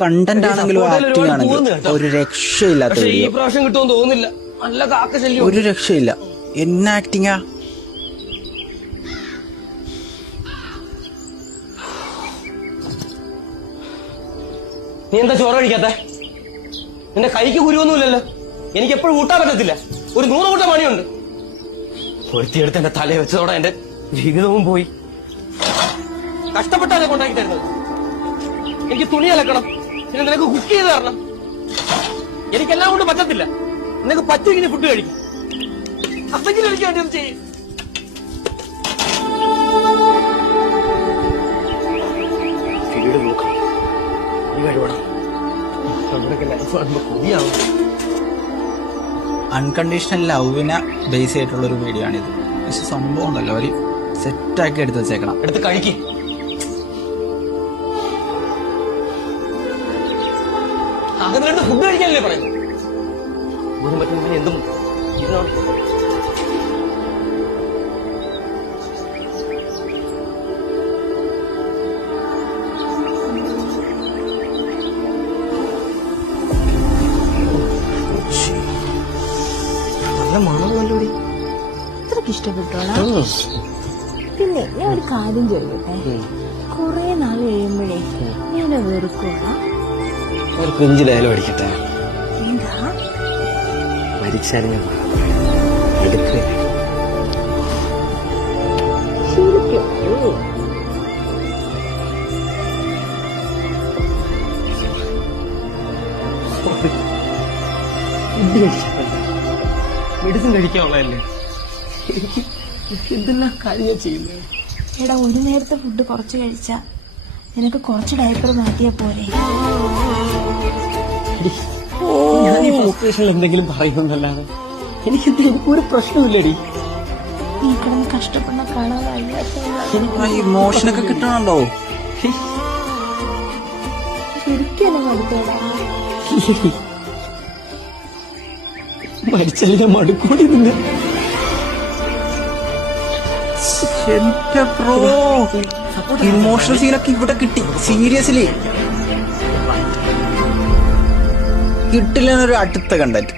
Content ആണെങ്കിലും acting ആണെങ്കിലും ഒരു രക്ഷയില്ലാത്ത ഈ പ്രാവശ്യം കിട്ടുമെന്ന് തോന്നുന്നില്ല. നല്ല കാക്ക ശല്യം. ഒരു രക്ഷയില്ല. എന്ന ആക്ടിങ്ങാ. നീ എന്താ ചോറ് കഴിക്കാത്ത? നിന്റെ കൈക്ക് കുരുവൊന്നുമില്ലല്ലോ. എനിക്ക് എപ്പോഴും ഊട്ടാൻ പറ്റത്തില്ല. ഒരു 100 കൂട്ടം പണിയുണ്ട്. ഒരുത്തിയെടുത്ത് എന്റെ തലയെ വെച്ചതോടെ എന്റെ ജീവിതവും പോയി. കഷ്ടപ്പെട്ടാണ് കൊണ്ടാക്കി തരുന്നത്. എനിക്ക് തുണി അലക്കണം, പിന്നെ നിനക്ക് കുക്ക് ചെയ്ത് തരണം. എനിക്കെല്ലാം കൊണ്ട് പറ്റത്തില്ല. നിനക്ക് പറ്റുമെങ്കിൽ ഫുഡ് കഴിക്കും. അപ്പെങ്കിലും എനിക്ക് വേണ്ടി ഒന്ന് ചെയ്യും. അൺകണ്ടീഷണൽ ലവിനെ ബേസ് ചെയ്തിട്ടുള്ള ഒരു വീഡിയോ ആണിത്. പക്ഷെ സംഭവം ഉണ്ടല്ലോ അവര് സെറ്റാക്കി എടുത്ത് വെച്ചേക്കണം. എടുത്ത് കഴിക്കും. അകന്ന് ഫുഡ് കഴിക്കാനല്ലേ പറയുന്നത്? ഒന്നും പറ്റുന്ന എന്തും നല്ല മണമല്ലോടി. ഇത്രക്ക് ഇഷ്ടപ്പെട്ടോടാ? പിന്നെ ഞാൻ ഒരു കാര്യം ചോദിക്കട്ടെ, കൊറേ നാൾ കഴിയുമ്പോഴേ ഞാൻ വെറുക്കോടാ? ഒരു കുഞ്ചു ഡയലോഗ് അടിക്കട്ടെ. എന്താ? മരിച്ചറിഞ്ഞ മെഡിസിൻ കഴിക്കാനുള്ളതല്ലേ? എന്തെല്ലാം കാര്യം ചെയ്യുന്നത്? എടാ, ഒരു നേരത്തെ ഫുഡ് കുറച്ച് കഴിച്ചാ നിനക്ക് കുറച്ച് ഡയപ്പർ മാറ്റിയാ പോരെ? ഞാൻ ഈ ഓപ്പറേഷനിൽ എന്തെങ്കിലും പറയുന്നല്ലാതെ എനിക്ക് ഒരു പ്രശ്നമില്ലടി. നീ കിടന്ന് കഷ്ടപ്പെടുന്ന കാണാൻ വയ്യാത്ത ഇമോഷനൊക്കെ കിട്ടണുണ്ടോ? ശരിക്കും എന്നെ മടുത്തോടാ. മരിച്ചതിനെ മടുക്കൂടി നിന്ന്. എന്റെ ബ്രോ, ഇമോഷണൽ സീനൊക്കെ ഇവിടെ കിട്ടി. സീരിയസ്ലി കിട്ടില്ലെന്നൊരു അടുത്ത കണ്ടന്റ്.